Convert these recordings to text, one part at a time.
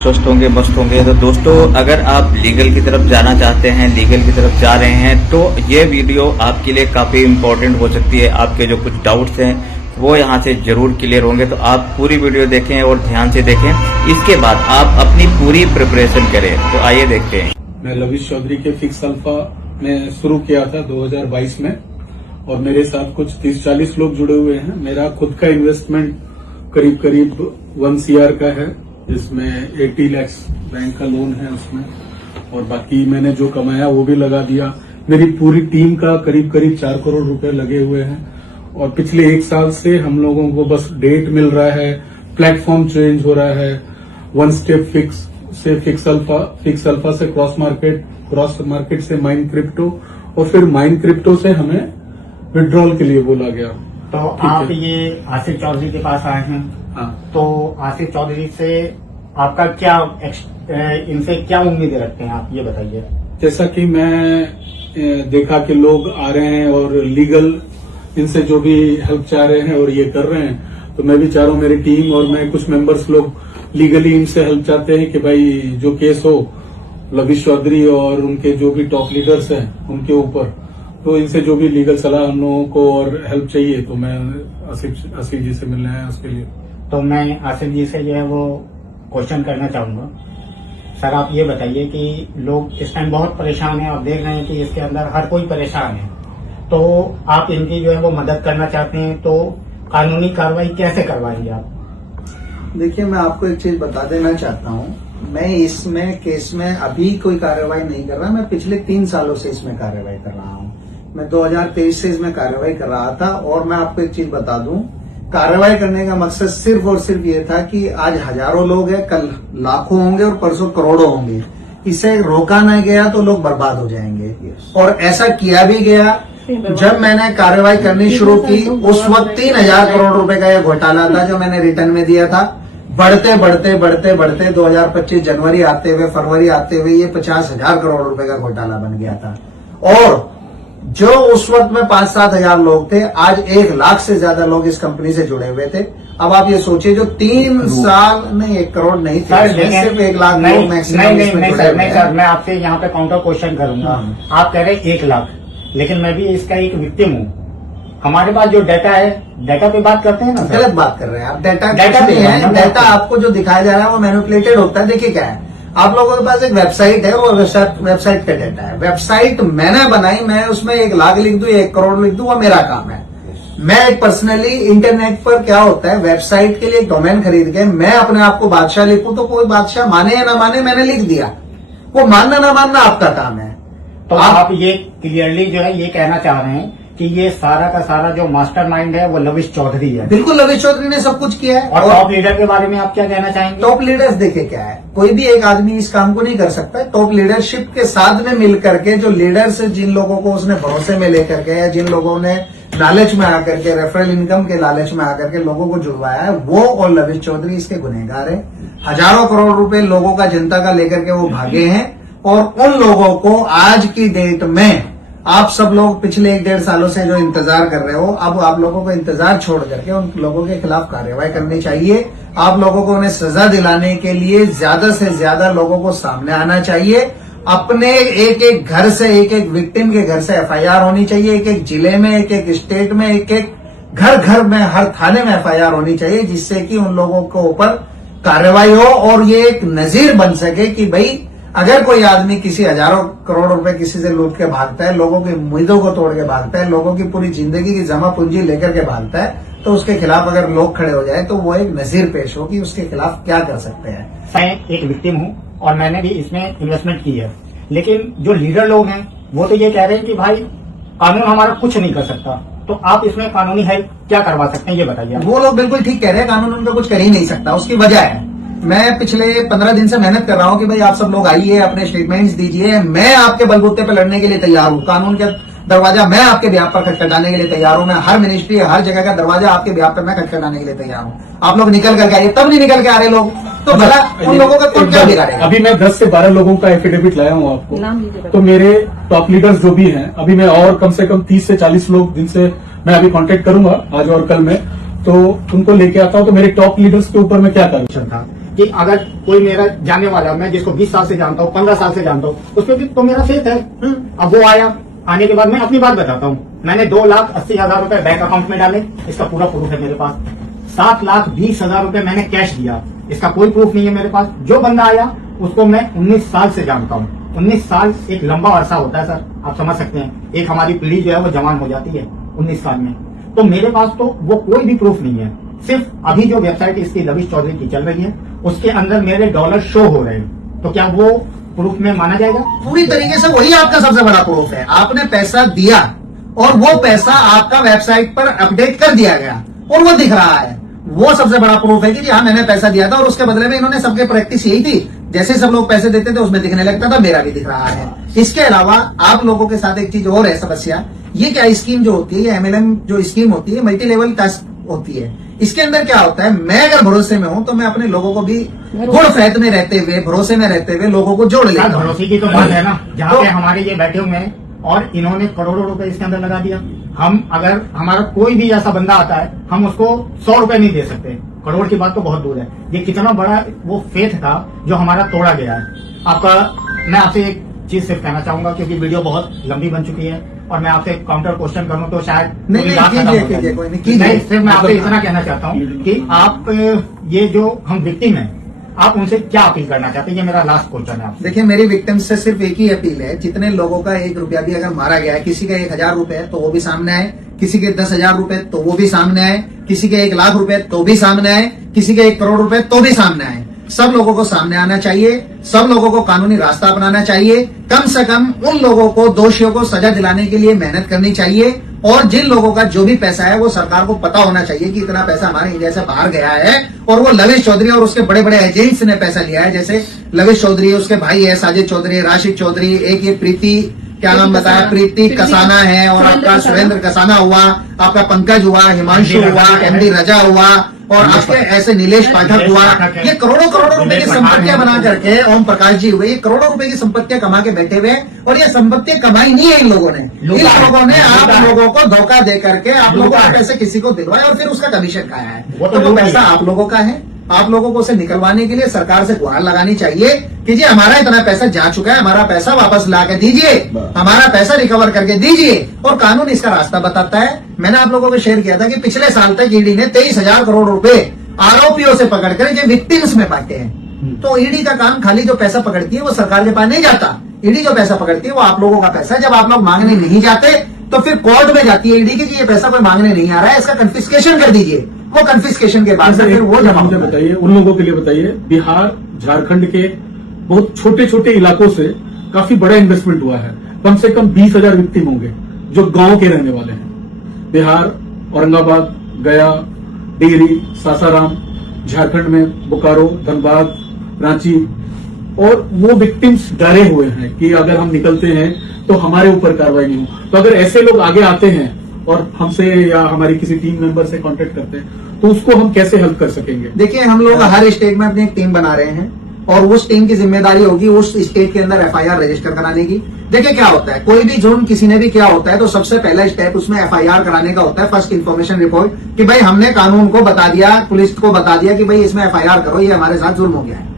स्वस्थ होंगे, मस्त होंगे। तो दोस्तों, अगर आप लीगल की तरफ जाना चाहते हैं, लीगल की तरफ जा रहे हैं, तो ये वीडियो आपके लिए काफी इम्पोर्टेंट हो सकती है। आपके जो कुछ डाउट्स हैं वो यहाँ से जरूर क्लियर होंगे। तो आप पूरी वीडियो देखें और ध्यान से देखें, इसके बाद आप अपनी पूरी प्रिपरेशन करें। तो आइए देखते हैं। मैं लविश चौधरी के फिक्स अल्फा में शुरू किया था 2022 में, और मेरे साथ कुछ 30-40 लोग जुड़े हुए हैं। मेरा खुद का इन्वेस्टमेंट करीब 1 CR का है, जिसमें 80 लाख बैंक का लोन है उसमें, और बाकी मैंने जो कमाया वो भी लगा दिया। मेरी पूरी टीम का करीब 4 करोड़ रुपए लगे हुए हैं, और पिछले 1 साल से हम लोगों को बस डेट मिल रहा है, प्लेटफॉर्म चेंज हो रहा है, 1 स्टेप फिक्स से फिक्स अल्फा से क्रॉस मार्केट से माइन क्रिप्टो, और फिर माइन क्रिप्टो से हमें विड्रॉल के लिए बोला गया। तो आप ये आसिफ चौधरी के पास आए हैं। हाँ। तो आसिफ चौधरी से आपका क्या इनसे क्या उम्मीदें रखते हैं, आप ये बताइए। जैसा कि मैं देखा कि लोग आ रहे हैं और लीगल इनसे जो भी हेल्प चाह रहे हैं और ये कर रहे हैं, तो मैं भी चाह रहा हूँ, मेरी टीम और मैं कुछ मेंबर्स लोग लीगली इनसे हेल्प चाहते हैं कि भाई जो केस हो लविश चौधरी और उनके जो भी टॉप लीडर्स हैं उनके ऊपर, तो इनसे जो भी लीगल सलाह हम लोगों को और हेल्प चाहिए, तो मैं आसिफ जी से मिलने आया उसके लिए। तो मैं आसिफ जी से जो है वो क्वेश्चन करना चाहूंगा। सर, आप ये बताइए कि लोग इस टाइम बहुत परेशान हैं और देख रहे हैं कि इसके अंदर हर कोई परेशान है, तो आप इनकी जो है वो मदद करना चाहते हैं, तो कानूनी कार्रवाई कैसे करवाएंगे आप? देखिए, मैं आपको एक चीज बता देना चाहता हूँ। मैं इसमें केस में अभी कोई कार्रवाई नहीं कर रहा, मैं पिछले 3 सालों से इसमें कार्रवाई कर रहा हूँ। मैं 2023 से इसमें कार्रवाई कर रहा था, और मैं आपको एक चीज बता दूं, कार्रवाई करने का मकसद सिर्फ और सिर्फ ये था कि आज हजारों लोग हैं, कल लाखों होंगे और परसों करोड़ों होंगे। इसे रोका नहीं गया तो लोग बर्बाद हो जाएंगे, और ऐसा किया भी गया। जब मैंने कार्रवाई करनी शुरू की, उस वक्त 3000 करोड़ रुपए का यह घोटाला था जो मैंने रिटर्न में दिया था। बढ़ते 2025 जनवरी आते हुए, फरवरी आते हुए ये 50,000 करोड़ रुपए का घोटाला बन गया था। और जो उस वक्त में 5-7 हजार लोग थे, आज 1 लाख से ज्यादा लोग इस कंपनी से जुड़े हुए थे। अब आप ये सोचिए, जो 3 साल नहीं, 1 करोड़ नहीं थे, सिर्फ 1 लाख लोग मैक्सिमम इसमें जुड़े हुए हैं। मैं आपसे यहाँ पे काउंटर क्वेश्चन करूंगा। आप कह रहे हैं 1 लाख, लेकिन मैं भी इसका एक विक्टिम हूँ। हमारे पास जो डाटा है, डाटा पे बात करते हैं ना। गलत बात कर रहे हैं आप। डाटा नहीं है, डाटा आपको जो दिखाया जा रहा है वो मैनिपुलेटेड होता है। देखिए क्या है, आप लोगों के पास एक वेबसाइट है, वो वेबसाइट का डाटा है। वेबसाइट मैंने बनाई, मैं उसमें 1 लाख लिख दूं, 1 करोड़ लिख दूं, वो मेरा काम है। मैं एक पर्सनली इंटरनेट पर क्या होता है, वेबसाइट के लिए एक डोमेन खरीद के मैं अपने आप को बादशाह लिखूं, तो कोई बादशाह माने या ना माने, मैंने लिख दिया। वो मानना ना मानना आपका काम है। तो आप ये क्लियरली जो है ये कहना चाह रहे हैं कि ये सारा का सारा जो मास्टरमाइंड है वो लविश चौधरी है। बिल्कुल, लविश चौधरी ने सब कुछ किया है। और टॉप लीडर के बारे में आप क्या कहना चाहेंगे? टॉप लीडर्स देखिए क्या है, कोई भी एक आदमी इस काम को नहीं कर सकता है। टॉप लीडरशिप के साथ में मिल करके, जो लीडर्स जिन लोगों को उसने भरोसे में लेकर के, या जिन लोगों ने लालच में आकर के, रेफरल इनकम के लालच में आकर के लोगों को जुड़वाया है, वो और लविश चौधरी इसके गुनहगार है। हजारों करोड़ रुपए लोगों का, जनता का लेकर के वो भागे हैं, और उन लोगों को आज की डेट में आप सब लोग पिछले 1-1.5 सालों से जो इंतजार कर रहे हो, अब आप लोगों को इंतजार छोड़ करके उन लोगों के खिलाफ कार्रवाई करनी चाहिए। आप लोगों को उन्हें सजा दिलाने के लिए ज्यादा से ज्यादा लोगों को सामने आना चाहिए। अपने एक घर से, एक विक्टिम के घर से FIR होनी चाहिए। एक जिले में, एक स्टेट में, एक घर में, हर थाने में FIR होनी चाहिए, जिससे कि उन लोगों के ऊपर कार्रवाई हो, और ये एक नजीर बन सके कि भाई अगर कोई आदमी किसी हजारों करोड़ रुपए किसी से लूट के भागता है, लोगों की उम्मीदों को तोड़ के भागता है, लोगों की पूरी जिंदगी की जमा पूंजी लेकर के भागता है, तो उसके खिलाफ अगर लोग खड़े हो जाए तो वो एक नजीर पेश हो कि उसके खिलाफ क्या कर सकते हैं। मैं एक विक्टिम हूँ और मैंने भी इसमें इन्वेस्टमेंट की है, लेकिन जो लीडर लोग हैं वो तो ये कह रहे हैं कि भाई कानून हमारा कुछ नहीं कर सकता, तो आप इसमें कानूनी हेल्प क्या करवा सकते हैं, ये बताइए। वो लोग बिल्कुल ठीक कह रहे हैं, कानून उनका कुछ कर ही नहीं सकता। उसकी वजह है, मैं पिछले 15 दिन से मेहनत कर रहा हूं कि भाई आप सब लोग आइए, अपने स्टेटमेंट्स दीजिए, मैं आपके बलबूते पे लड़ने के लिए तैयार हूं। कानून का दरवाजा मैं आपके ब्याह पर खटखटाने के लिए तैयार हूं। मैं हर मिनिस्ट्री, हर जगह का दरवाजा आपके ब्याह पर मैं खटखटाने के लिए तैयार हूं। आप लोग निकल करके आइए। तब नहीं निकल के आ रहे लोग, तो भला उन लोगों का कौन क्या बिगाड़ेगा? अभी मैं 10 से 12 लोगों का एफिडेविट लाया हूँ आपको, तो मेरे टॉप लीडर्स जो भी हैं, अभी मैं और कम से कम 30 से 40 लोग जिनसे मैं अभी कांटेक्ट करूंगा आज और कल में, तो उनको लेके आता हूँ। तो मेरे टॉप लीडर्स के ऊपर मैं क्या करूँ था कि अगर कोई मेरा जानने वाला, मैं जिसको 20 साल से जानता हूँ, 15 साल से जानता हूँ, उस पर भी तो मेरा फेथ है। अब वो आने के बाद मैं अपनी बात बताता हूँ, मैंने 2,80,000 रुपए बैंक अकाउंट में डाले, इसका पूरा प्रूफ है मेरे पास। 7,20,000 रुपए मैंने कैश दिया, इसका कोई प्रूफ नहीं है मेरे पास। जो बंदा आया उसको मैं 19 साल से जानता हूँ। 19 साल एक लंबा अरसा होता है सर, आप समझ सकते हैं। एक हमारी पीढ़ी जो है वो जवान हो जाती है 19 साल में। तो मेरे पास तो वो कोई भी प्रूफ नहीं है। सिर्फ अभी जो वेबसाइट इसकी लविश चौधरी की चल रही है उसके अंदर मेरे डॉलर शो हो रहे हैं, तो क्या वो प्रूफ में माना जाएगा? पूरी तरीके से वही आपका सबसे बड़ा प्रूफ है। आपने पैसा दिया और वो पैसा आपका वेबसाइट पर अपडेट कर दिया गया और वो दिख रहा है। वो सबसे बड़ा प्रूफ है कि जी हाँ, मैंने पैसा दिया था और उसके बदले में इन्होंने, सबके प्रैक्टिस यही थी, जैसे सब लोग पैसे देते थे उसमें दिखने लगता था, मेरा भी दिख रहा है। इसके अलावा आप लोगों के साथ एक चीज और है समस्या, ये क्या स्कीम जो होती है, ये MLM जो स्कीम होती है, मल्टी लेवल टास्क होती है। इसके अंदर क्या होता है, मैं अगर भरोसे में हूं तो मैं अपने लोगों को भी गुड़ फैत में रहते हुए, भरोसे में रहते हुए लोगों को जोड़ लेता हूं। भरोसे की तो बात है ना, जहाँ पे हमारे ये बैठे हुए हैं और इन्होंने करोड़ों रुपए इसके अंदर लगा दिया। हम अगर हमारा कोई भी ऐसा बंदा आता है, हम उसको 100 रुपए नहीं दे सकते। करोड़ की बात तो बहुत दूर है। ये कितना बड़ा वो फेथ था जो हमारा तोड़ा गया है। आपका, मैं आपसे एक चीज सिर्फ कहना चाहूंगा, क्योंकि वीडियो बहुत लंबी बन चुकी है और मैं आपसे काउंटर क्वेश्चन करूं तो शायद नहीं, सिर्फ मैं आपसे इतना कहना चाहता हूं कि आप ये जो हम विक्टिम हैं, आप उनसे क्या अपील करना चाहते हैं? ये मेरा लास्ट क्वेश्चन है आपसे। देखिए, मेरी विक्टिम से सिर्फ एक ही अपील है, जितने लोगों का 1 रुपया भी अगर मारा गया है, किसी का 1,000 रुपए है तो वो भी सामने आए, किसी के 10,000 रुपए तो वो भी सामने आए, किसी के 1,00,000 रुपए तो भी सामने आए, किसी के 1 करोड़ रुपए तो भी सामने आए। सब लोगों को सामने आना चाहिए, सब लोगों को कानूनी रास्ता अपनाना चाहिए। कम से कम उन लोगों को, दोषियों को सजा दिलाने के लिए मेहनत करनी चाहिए। और जिन लोगों का जो भी पैसा है वो सरकार को पता होना चाहिए कि इतना पैसा हमारे इंडिया से बाहर गया है और वो लविश चौधरी और उसके बड़े बड़े एजेंट्स ने पैसा लिया है। जैसे लविश चौधरी, उसके भाई है साजिद चौधरी, राशिद चौधरी, एक ये प्रीति, क्या नाम बताया, प्रीति कसाना है, और आपका सुरेंद्र कसाना हुआ, आपका पंकज हुआ, हिमांशु हुआ, MD रजा हुआ, और आपके ऐसे नीलेश पाठक हुआ। ये करोड़ों करोड़ों रुपए की संपत्तियां बना करके, ओम प्रकाश जी हुए, ये करोड़ों रुपए की संपत्तियां कमा के बैठे हुए। और ये संपत्तियां कमाई नहीं है इन लोगों ने, इन लोगों ने आप लोगों को धोखा दे करके आप लोगों के पैसे किसी को दिलवाए और फिर उसका कमीशन खाया है। तो वो पैसा आप लोगों का है। आप लोगों को उसे निकलवाने के लिए सरकार से गुहार लगानी चाहिए कि जी हमारा इतना पैसा जा चुका है, हमारा पैसा वापस ला के दीजिए, हमारा पैसा रिकवर करके दीजिए। और कानून इसका रास्ता बताता है। मैंने आप लोगों को शेयर किया था कि पिछले साल तक ईडी ने 23,000 करोड़ रुपए आरोपियों से पकड़कर जो विक्टिम्स में बांटे हैं। तो ईडी का काम खाली जो पैसा पकड़ती है वो सरकार के पास नहीं जाता। ईडी जो पैसा पकड़ती है वो आप लोगों का पैसा है। जब आप लोग मांगने नहीं जाते तो फिर कोर्ट में जाती है ईडी की, ये पैसा कोई मांगने नहीं आ रहा है, इसका कन्फिस्केशन कर दीजिए। वो कन्फिस्केशन के बाद फिर वो जमा मुझे बताइए, उन लोगों के लिए बताइए, बिहार झारखंड के बहुत छोटे छोटे इलाकों से काफी बड़ा इन्वेस्टमेंट हुआ है। कम से कम 20,000 विक्टिम होंगे जो गांव के रहने वाले हैं। बिहार, औरंगाबाद, गया, डिहरी, सासाराम, झारखंड में बोकारो, धनबाद, रांची, और वो विक्टिम्स डरे हुए हैं कि अगर हम निकलते हैं तो हमारे ऊपर कार्रवाई नहीं हो। तो अगर ऐसे लोग आगे आते हैं और हमसे या हमारी किसी टीम मेंबर से कांटेक्ट करते हैं तो उसको हम कैसे हेल्प कर सकेंगे? देखिए, हम लोग हर स्टेट में अपनी एक टीम बना रहे हैं और उस टीम की जिम्मेदारी होगी उस स्टेट के अंदर FIR रजिस्टर कराने की। देखिए क्या होता है, कोई भी जुर्म किसी ने भी क्या होता है तो सबसे पहला स्टेप उसमें FIR कराने का होता है, फर्स्ट इन्फॉर्मेशन रिपोर्ट, कि भाई हमने कानून को बता दिया, पुलिस को बता दिया कि भाई इसमें FIR करो, ये हमारे साथ जुर्म हो गया है।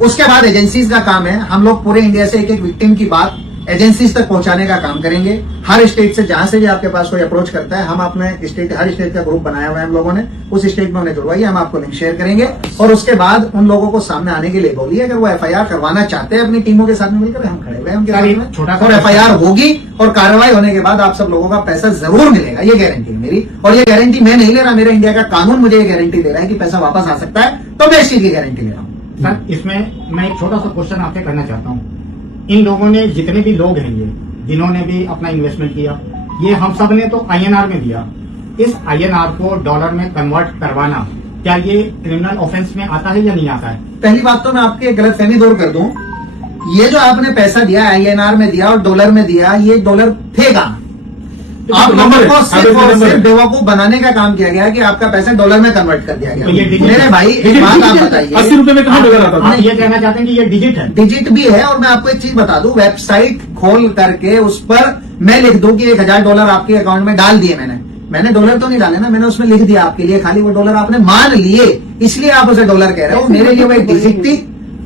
उसके बाद एजेंसीज का काम है, हम लोग पूरे इंडिया से एक एक विक्टिम की बात एजेंसीज तक पहुंचाने का काम करेंगे। हर स्टेट से जहां से भी आपके पास कोई अप्रोच करता है, हम अपने स्टेट, हर स्टेट का ग्रुप बनाया हुआ है हम लोगों ने, उस स्टेट में उन्हें जुड़वाइए, हम आपको लिंक शेयर करेंगे। और उसके बाद उन लोगों को सामने आने के लिए बोलिए, अगर वो FIR करवाना चाहते हैं अपनी टीमों के साथ में मिलकर, हम खड़े हुए हैं उनके साथ में, और FIR होगी और कार्रवाई होने के बाद आप सब लोगों का पैसा जरूर मिलेगा, ये गारंटी है मेरी। और ये गारंटी मैं नहीं ले रहा, मेरा इंडिया का कानून मुझे ये गारंटी दे रहा है कि पैसा वापस आ सकता है, तो मैं इस चीज की गारंटी ले रहा हूँ। सर, इसमें मैं एक छोटा सा क्वेश्चन आपसे करना चाहता हूँ। इन लोगों ने, जितने भी लोग हैं ये, जिन्होंने भी अपना इन्वेस्टमेंट किया, ये हम सब ने तो INR में दिया। इस INR को डॉलर में कन्वर्ट करवाना, क्या ये क्रिमिनल ऑफेंस में आता है या नहीं आता है? पहली बात तो मैं आपकी एक गलतफहमी दूर कर दूं, ये जो आपने पैसा दिया INR में दिया और डॉलर में दिया, ये डॉलर थे कहां? आप लोगों को सिर्फ और सिर्फ बेवकूफ बनाने का काम किया गया कि आपका पैसा डॉलर में कन्वर्ट कर दिया तो ये गया। डिजिट मेरे भाई, एक बात आप बताइए, 80 रुपए में कहां डॉलर आता था? आप ये कहना चाहते हैं कि ये डिजिट है? डिजिट भी है। और मैं आपको एक चीज बता दूं, वेबसाइट खोल करके उस पर मैं लिख दूं कि 1,000 डॉलर आपके अकाउंट में डाल दिए। मैंने डॉलर तो नहीं डाले ना, मैंने उसमें लिख दिया आपके लिए, खाली वो डॉलर आपने मान लिए इसलिए आप उसे डॉलर कह रहे हो। मेरे लिए वो एक डिजिट थी,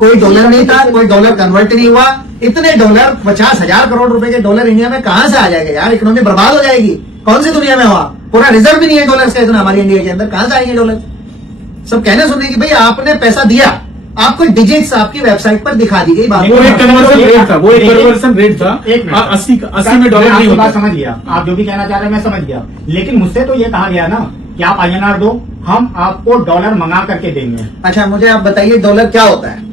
कोई डॉलर नहीं था, कोई डॉलर कन्वर्ट नहीं हुआ। इतने डॉलर 50,000 करोड़ रुपए के डॉलर इंडिया में कहां से आ जाएगा यार? इकोनॉमी बर्बाद हो जाएगी। कौन सी दुनिया में हुआ? पूरा रिजर्व भी नहीं है डॉलर का इतना हमारी इंडिया के अंदर, कहां से आएंगे डॉलर? सब कहने सुनने की भाई आपने पैसा दिया, आपको डिजिट्स आपकी वेबसाइट पर दिखा दी गई बात। वो एक कन्वर्सन रेट था, वो एक कन्वर्सन रेट था। एक मिनट। 80 में डॉलर नहीं मैं होता। बात समझ गया, आप जो भी कहना चाह रहे हैं मैं समझ गया, लेकिन मुझसे तो ये कहा गया ना कि आप INR दो, हम आपको डॉलर मंगा करके देंगे। अच्छा मुझे आप बताइए डॉलर क्या होता है?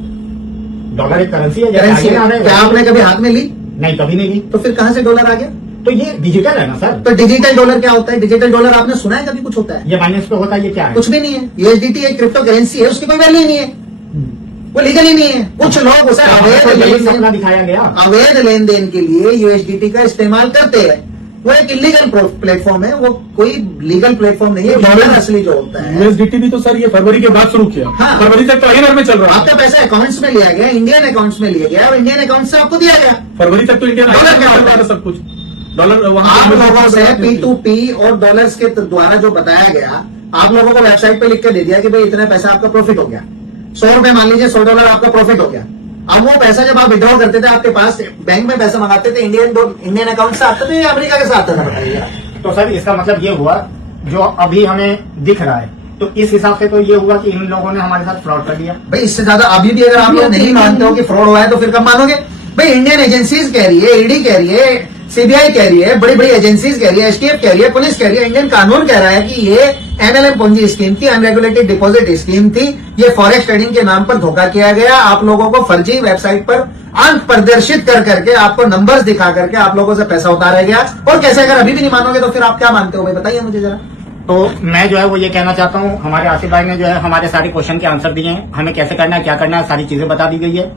डॉलर एक करेंसी है, करेंसी जैसे INR है। क्या आपने कभी हाथ में ली? नहीं, कभी नहीं ली। तो फिर कहां से डॉलर आ गया? तो ये डिजिटल है ना सर, तो डिजिटल डॉलर क्या होता है? डिजिटल डॉलर आपने सुना है कभी कुछ होता है? ये माइनस पे होता है, ये क्या है? कुछ भी नहीं है। यूएसडीटी एक क्रिप्टो करेंसी है, उसकी कोई वैल्यू ही नहीं है, वो लीगल ही नहीं है। कुछ लोग उसे सपना दिखाया गया। अवैध लेन देन के लिए यूएसडीटी का इस्तेमाल करते हैं। वो एक इलीगल प्लेटफॉर्म है, वो कोई लीगल प्लेटफॉर्म नहीं है। डॉलर असली जो होता है, यूएसडीटी भी तो सर ये फरवरी के बाद शुरू किया। हाँ। फरवरी तक तो INR में चल रहा है। आपका पैसा अकाउंट्स में लिया गया, इंडियन अकाउंट्स में लिया गया और इंडियन अकाउंट से आपको दिया गया। फरवरी तक तो इंडिया डॉलर में क्या चल रहा था सब कुछ। डॉलर वहां आप पे लोगों से P2P और डॉलर्स के द्वारा जो बताया गया, आप लोगों को वेबसाइट पे लिख के दे दिया कि भाई इतना पैसा आपका प्रॉफिट हो गया। 100 रुपए मान लीजिए, $100 आपका प्रॉफिट हो गया। अब वो पैसा जब आप विड्रॉ करते थे, आपके पास बैंक में पैसा मंगाते थे, इंडियन अकाउंट से आते थे या अमेरिका के साथ आता था? बताइए। तो सर इसका मतलब ये हुआ जो अभी हमें दिख रहा है, तो इस हिसाब से तो ये हुआ कि इन लोगों ने हमारे साथ फ्रॉड कर दिया। भाई इससे ज्यादा अभी भी अगर आप ये नहीं मानते हो कि फ्रॉड हुआ है तो फिर कब मानोगे? भाई इंडियन एजेंसीज कह रही है, ईडी कह रही है, सीबीआई कह रही है, बड़ी बड़ी एजेंसीज कह रही है, एसटीएफ कह रही है, पुलिस कह रही है, इंडियन कानून कह रहा है कि ये MLM पोंजी स्कीम थी, अनरेगुलेटेड डिपॉजिट स्कीम थी, ये फॉरेक्स ट्रेडिंग के नाम पर धोखा किया गया। आप लोगों को फर्जी वेबसाइट पर अंक प्रदर्शित कर करके, आपको नंबर्स दिखा करके आप लोगों से पैसा उतारा गया। और कैसे? अगर अभी भी नहीं मानोगे तो फिर आप क्या मानते हो भाई? बताइए मुझे जरा। तो मैं जो है वो ये कहना चाहता हूँ, हमारे आसिफ भाई ने जो है हमारे सारे क्वेश्चन के आंसर दिए हैं, हमें कैसे करना है, क्या करना है, सारी चीजें बता दी गई है।